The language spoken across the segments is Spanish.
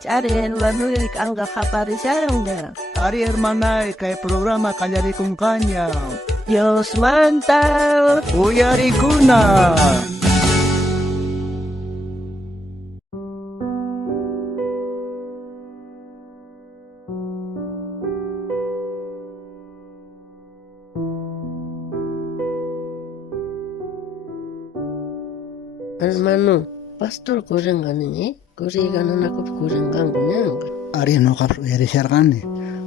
Charen, Manuel, Anga, Japarizaron. Ari hermana, kay programa kanyari kong kanya. Dios manta. Uyari kuna. Hermano, pastor kurengani, kuriganan ako kurengan kunyang. Ari no kap erisargani.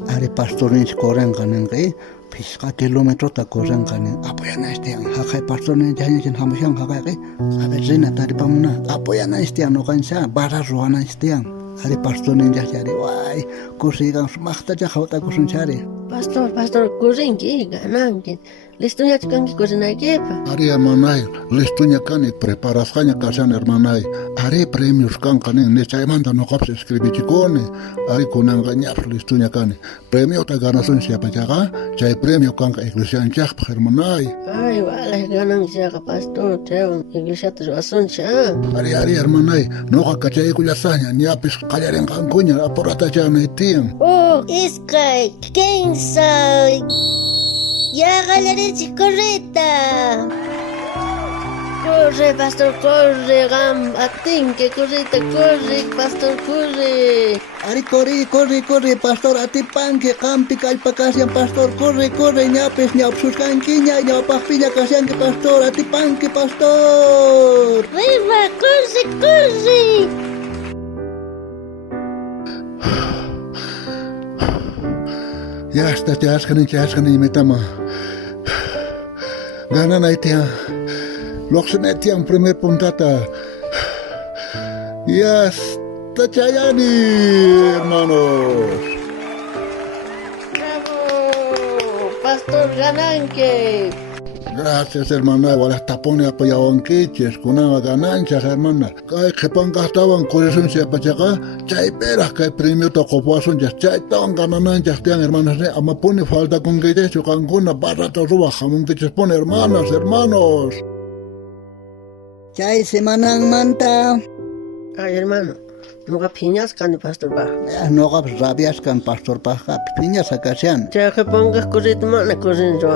Ari pastorin korenganen kay piska kilometro ta korenganen. Apoyana estian. Hakai pastorin jahin hamusyang hakai. Abezina tadi pamuna. Apoyana estian no kansa bara roana estian. Ari pastorin jahari wai kusigang sumakta jahauta kusunchari. Pastor, kurengi ganangin. Listunya chikangi kurenai kepa. Ari hermanay, listunya kani preparaskanya kasan hermanay. Ari premios kan kani necha emanda no kaps escribichikone. Ari kunanga nyaps listunya kani. Premio ta ganason siapa jaga, chay premio kan ka iglesia njak hermanay. Ay, wala ganang siya ka pastor, teo iglesia tu ason siya. Ari hermanay, no ka kachay kuyasanya nyapis kayaren kan kunya aporata jana itiang. Oh, iskay, kingsay. Ya galeré correta. Corre, pastor, corre, atinque, corre, pastor, corre. Ari corre, pastor atipan que campi calpacasian pastor, corre, ñapes, ñapsus canquiña, ñapajpiña casian que pastor, atipan que pastor. Viva, corre. Ya está, chascani, metama. Ganan aitia. Loxenetian primer puntata. Ya está chayani, hermanos. Bravo, pastor gananque. Gracias, hermana. Ahora está pone apoyaban quiches, con una ganancia, hermana. Kay kepan gastaban corazón se pachaca, chay peras kay premio to copason ya chay tan gananan ya están hermanas, ama pone falta con que eso canguna barra to ruba jamón que pone hermanos. Chay semanan manta. Ay, hermano, no piñas can pastor ba. No kap rabias kan pastor pa piñas akasian. Ya que pongas correcto mana corren yo.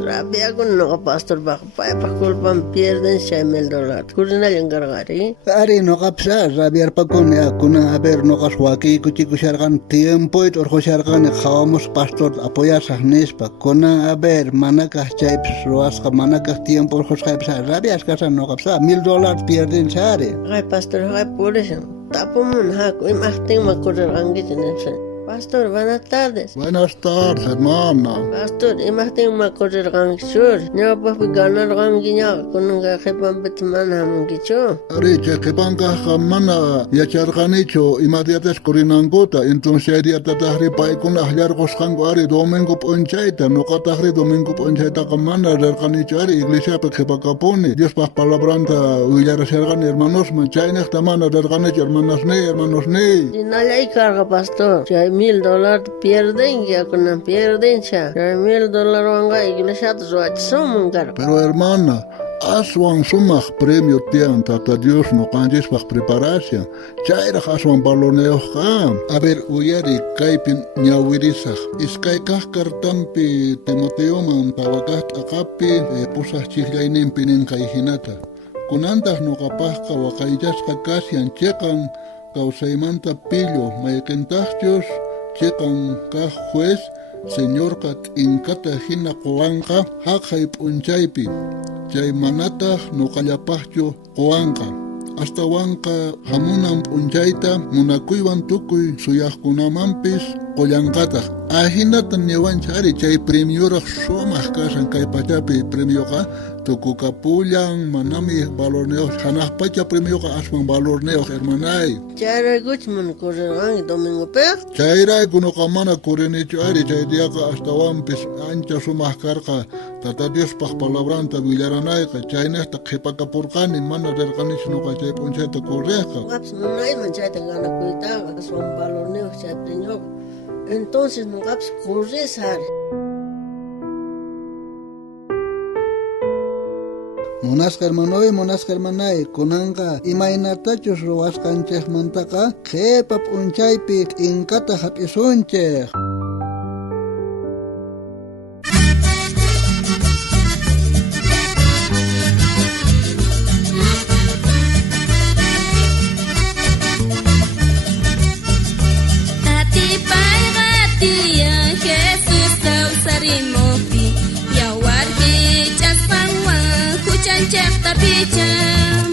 Rabia con no pastor ba. Pa culpan pierden $1,000. Corren al encargari. Ari no kapsa rabiar pa con kuna haber no kaswaki kuchikushargan tiempo it orjoshargan jawamos pastor apoyas agnespa kona haber manakas chaips roas manakas tiempo orjoshapsa rabias kasan no kapsa $1,000 pierden chare. Ay, pastor, ay, por eso. Tapomun haco, imagten ma correr angitines. Pastor, buenas tardes. Buenas tardes, hermana. Pastor, imagten ma correr gangsur. No pues ganar ganginya con un gajepan betman hamungicho. Ari che kepan mana ya charganicho imadiates corinangota entonces iría tatahri pa ikun ahlar goshango ari domingo ponchaita no katahri domingo ponchaita kamana charganicho ari iglesia pe kepakapone Dios pas palabranta uyara sergan hermanos manchaina tamana charganicho hermanos ne. Dinala y carga, pastor. Si hay $1,000 pierden, ya con pierden cha. Si hay $1,000 vanga iglesia tu somos caro. Pero hermana, aswan sumach premio tian tata Dios no canjes para preparación. Chaira aswan baloneo ham. A ver, uyari kaipin ñawirisach. Iskay kartampi Timoteo man pawakat akapi pusach chihlainin pinin kaihinata. Kunantas no kapahka wakayjaska kasian chekan kausaimanta pillo maykentachos chekan ka juez señor kat inkata hina qoanqa haqay p'unchaypi chay manataq nuqallapaqchu qoanqa hasta wanqa hamunan p'unchayta munakuywan tukuy suyaqkunamanpis qollanqataq ahinatan ñawanchari chay premioraq sumaq kasan kay pachapi premioqa tukukapullan manami valorneos hanaq pacha premioqa asman valorneos hermanay Chayra guchman correr domingo pej. chayrayku nuqa mana kurinichu ari chay diaqa astawanpis ancha sumaq karqa tata Diospaq palabranta willaranayqa chaynaqta qhipakapurqani mana rirqanichu nuqa chay p'unchayta kurriqqa Gaps no hay manchata gana cuitaga, son baloneo chateño. Entonces no gaps correr. Monasqa hermanay, kunanqa imaynatachus ruwasqanchikmantaqa qhipa p'unchaypi inkata hap'isunchik. Tapicam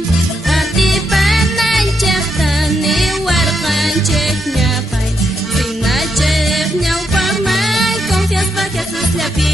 ati panancak tani warqanchik ñapay sinachik ñawpaqman confianza Jesús llapi